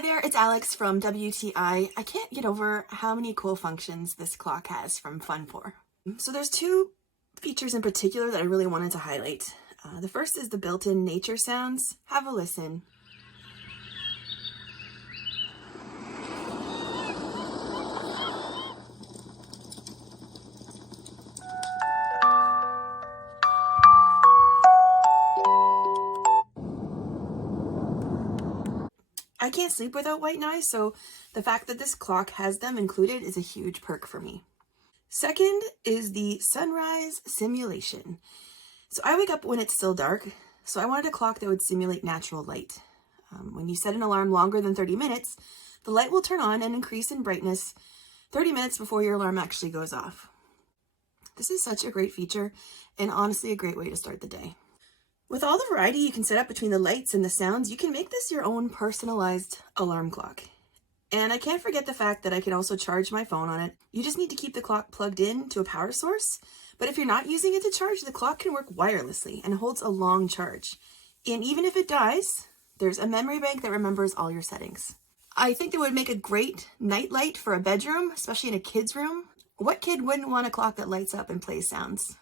Hi there, it's Alex from WTI. I can't get over how many cool functions this clock has from FUNFOR. So there's two features in particular that I really wanted to highlight. The first is the built-in nature sounds. Have a listen. I can't sleep without white noise, so the fact that this clock has them included is a huge perk for me. Second is the sunrise simulation. So I wake up when it's still dark, so I wanted a clock that would simulate natural light. When you set an alarm longer than 30 minutes, the light will turn on and increase in brightness 30 minutes before your alarm actually goes off. This is such a great feature and honestly a great way to start the day. With all the variety you can set up between the lights and the sounds, you can make this your own personalized alarm clock. And I can't forget the fact that I can also charge my phone on it. You just need to keep the clock plugged in to a power source, but if you're not using it to charge, the clock can work wirelessly and holds a long charge. And even if it dies, there's a memory bank that remembers all your settings. I think it would make a great night light for a bedroom, especially in a kid's room. What kid wouldn't want a clock that lights up and plays sounds?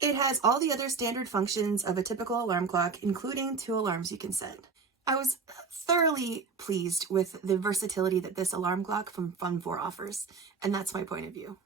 It has all the other standard functions of a typical alarm clock, including 2 alarms you can set. I was thoroughly pleased with the versatility that this alarm clock from FUNFOR offers, and that's my point of view.